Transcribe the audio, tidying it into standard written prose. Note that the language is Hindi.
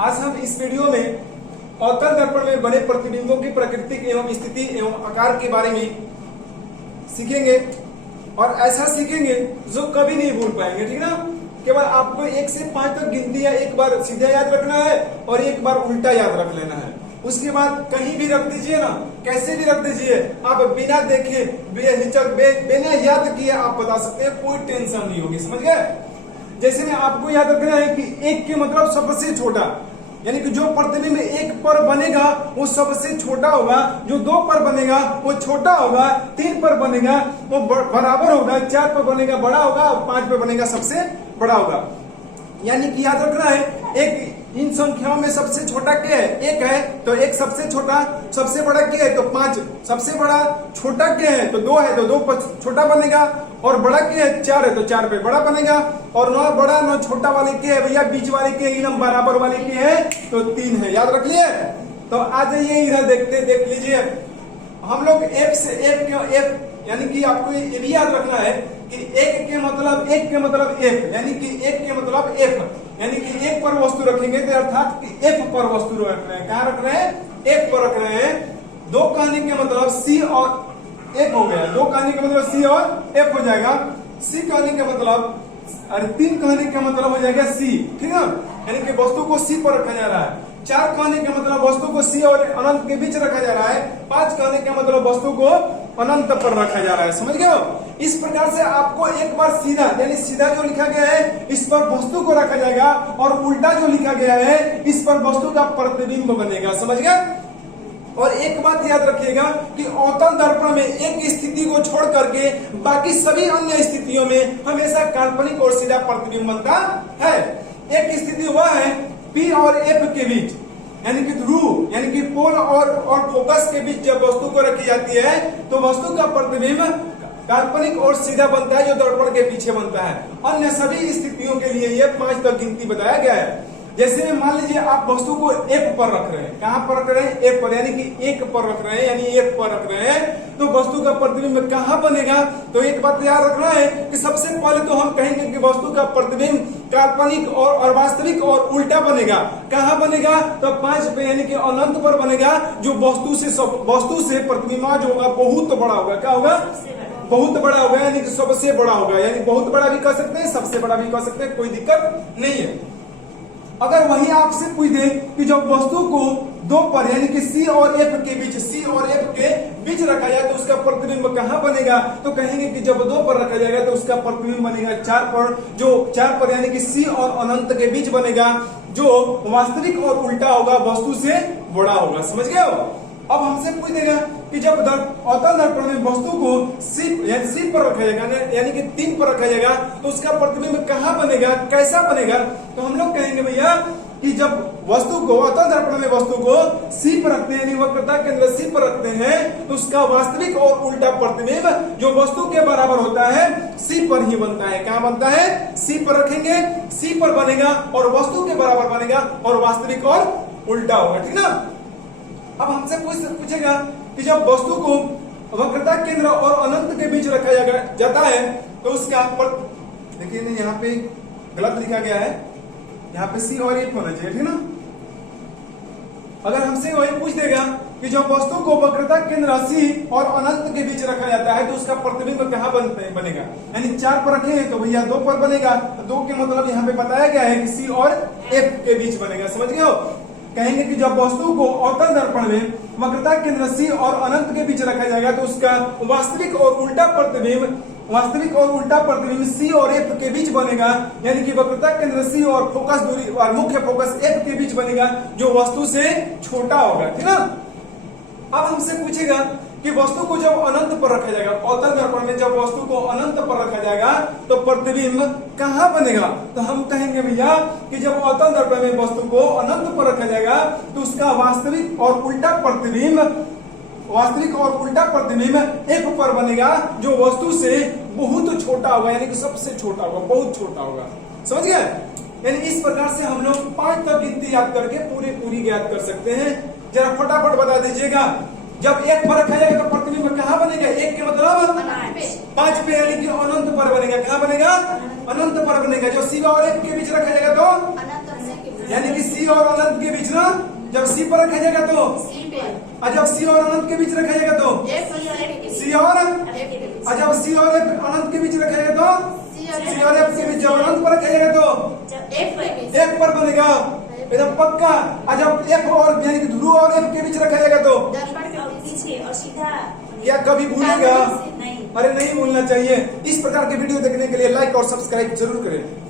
आज हम इस वीडियो में अवतल दर्पण में बने प्रतिबिंबों की प्राकृतिक एवं स्थिति एवं आकार के बारे में सीखेंगे और ऐसा सीखेंगे जो कभी नहीं भूल पाएंगे। ठीक ना? केवल आपको 1 से 5 तक गिनती या एक बार सीधा याद रखना है और एक बार उल्टा याद रख लेना है। उसके बाद कहीं भी रख दीजिए ना, कैसे भी रख दीजिए, आप बिना देखे बिना याद किए आप बता सकते हैं, कोई टेंशन नहीं होगी। समझ गए? जैसे में आपको याद रखना है कि 1 के मतलब सबसे छोटा, यानी कि जो प्रतिबिंब 1 पर बनेगा वो सबसे छोटा होगा, जो 2 पर बनेगा वो छोटा होगा, 3 पर बनेगा वो बराबर होगा, 4 पर बनेगा बड़ा होगा और 5 पर बनेगा सबसे बड़ा होगा। यानी कि याद रखना है एक इन संख्याओं में सबसे छोटा क्या है? 1 है तो 1 सबसे छोटा, सबसे बड़ा क्या है तो 5, सबसे बड़ा छोटा क्या है तो 2 है तो 2 पर छोटा बनेगा, और बड़ा क्या है 4 है तो 4 पे बड़ा बनेगा, और 9 बड़ा 9 छोटा वाले क्या है भैया, बीच वाले के एकदम बराबर वाले के है तो 3 है। याद रख लिए? तो आज ये इधर देख लीजिए, हम लोग F यानी कि आपको ये भी याद रखना है कि 1 के मतलब 1 यानी कि 1 के मतलब F, यानी कि 1 पर वस्तु रखेंगे तो अर्थात कि F पर वस्तु रख रहे हैं। कहाँ रख रहे हैं? 1 पर रख रहे हैं। 2 कहने के मतलब C और F हो गया, 2 कहने के मतलब C और F हो जाएगा। C कहने के मतलब 3 कहने का मतलब हो जाएगा C। ठीक है? यानी कि वस्तु को C पर रखा जा रहा है। 4 कहने का मतलब वस्तु को C और अनंत के बीच रखा जा रहा है। 5 कहने का मतलब वस्तु को अनंत पर रखा जा रहा है। समझ गए? इस प्रकार से आपको एक बार सीधा, यानी सीधा जो लिखा गया है इस पर वस्तु को रखा जाएगा, और उल्टा जो लिखा गया है इस पर वस्तु का प्रतिबिंब बनेगा। समझ गए? और एक बात याद रखिएगा कि अवतल दर्पण में एक स्थिति को छोड़ करके बाकी सभी अन्य स्थितियों में हमेशा काल्पनिक और सीधा प्रतिबिंब बनता है। एक स्थिति हुआ है P और F के बीच, यानी कि ध्रुव यानी कि पोल और फोकस के बीच जब वस्तु को रखी जाती है तो वस्तु का प्रतिबिंब काल्पनिक और सीधा बनता है, जो दर्पण के पीछे बनता है। अन्य सभी स्थितियों के लिए यह 5 तक गिनती बताया गया है। जैसे में मान लीजिए आप वस्तु को F पर रख रहे हैं, कहां पर रख रहे हैं? F पर, यानी कि 1 पर रख रहे हैं, यानी F पर रख रहे हैं, तो वस्तु का प्रतिबिंब कहां बनेगा? तो एक बात याद रखना है कि सबसे पहले तो हम कहेंगे कि वस्तु का प्रतिबिंब काल्पनिक और वास्तविक और उल्टा बनेगा। कहां बनेगा? तो 5 पे, यानी कि अनंत पर बनेगा, जो वस्तु से प्रतिबिंब जो होगा बहुत बड़ा होगा। क्या होगा? बहुत बड़ा होगा, यानी कि सबसे बड़ा होगा, यानी बहुत बड़ा भी कह सकते हैं, सबसे बड़ा भी कह सकते हैं, कोई दिक्कत नहीं है। अगर वही आपसे पूछ दे कि जब वस्तु को 2 पर, यानी कि C और F के बीच रखा जाए तो उसका प्रतिबिंब कहां बनेगा? तो कहेंगे कि जब 2 पर रखा जाएगा तो उसका प्रतिबिंब बनेगा 4 पर, जो 4 पर यानी कि C और अनंत के बीच बनेगा, जो वास्तविक और उल्टा होगा, वस्तु से बड़ा होगा। समझ गए हो? अब हमसे पूछ देगा कि जब अवतल दर्पण में वस्तु को C पर रखा जाएगा, यानी कि 3 पर रखा जाएगा, तो उसका प्रतिबिंब कहां बनेगा, कैसा बनेगा? तो हम लोग कहेंगे भैया कि जब वस्तु को अवतल दर्पण में वस्तु को C पर रखते हैं, यानी वक्रता केंद्र C पर रखते हैं, तो उसका वास्तविक और उल्टा प्रतिबिंब जो वस्तु के बराबर होता है C पर ही बनता है। कहां बनता है? C पर रखेंगे, C पर बनेगा और वस्तु के बराबर बनेगा और वास्तविक और उल्टा होगा। ठीक ना? अब हमसे पूछेगा कि जब वस्तु को वक्रता केंद्र और अनंत के बीच रखा जाता है तो उसका देखिए नहीं, यहाँ पे गलत लिखा गया है, यहाँ पे C और F होना चाहिए। ठीक ना? अगर हमसे वही पूछ देगा कि जब वस्तु को वक्रता केंद्र C और अनंत के बीच रखा जाता है तो उसका प्रतिबिंब कहाँ बनेगा? यानी 4 पर रखे हैं तो भैया 2 पर बनेगा, तो 2 के मतलब यहाँ पे बताया गया है कि C और F के बीच बनेगा। समझ गए हो? कहेंगे कि जब वस्तु को अवतल दर्पण में वक्रता केंद्र C और अनंत के बीच रखा जाएगा तो उसका वास्तविक और उल्टा प्रतिबिंब C और F के बीच बनेगा, यानी कि वक्रता केंद्र C और फोकस दूरी और मुख्य फोकस F के बीच बनेगा, जो वस्तु से छोटा होगा। ठीक ना? अब हमसे पूछेगा कि वस्तु को जब अनंत पर रखा जाएगा, अवतल दर्पण में जब वस्तु को अनंत पर रखा जाएगा तो प्रतिबिंब कहां बनेगा? तो हम कहेंगे भैया कि जब अवतल दर्पण में वस्तु को अनंत पर रखा जाएगा तो उसका वास्तविक और उल्टा प्रतिबिंब F पर बनेगा, जो वस्तु से बहुत छोटा होगा, यानी कि सबसे छोटा होगा, बहुत छोटा होगा। समझ गए? यानी इस प्रकार से हम लोग 5 तक गिनती याद करके पूरी याद कर सकते हैं। जरा फटाफट बता दीजिएगा। जब 1 पर रखा जाएगा तो प्रतिबिंब कहां बनेगा? 1 के मतलब 5 पे, यानी कि अनंत पर बनेगा। कहां बनेगा? अनंत पर बनेगा। जो C और F के बीच रखा जाएगा तो यानी कि सी और अनंत के बीच ना जब सी पर रखा जाएगा तो और जब सी और अनंत के बीच रखा जाएगा तो सी और जब सी और अनंत के बीच रखा जाएगा तो सी और एफ के बीच जब अनंत पर रखा जाएगा तो एक पर बनेगा एकदम पक्का। और जब एफ और यानी कि ध्रुव और एफ के बीच रखा जाएगा तो और सीधा क्या कभी भूलेगा? नहीं। अरे नहीं भूलना चाहिए। इस प्रकार के वीडियो देखने के लिए लाइक और सब्सक्राइब जरूर करें।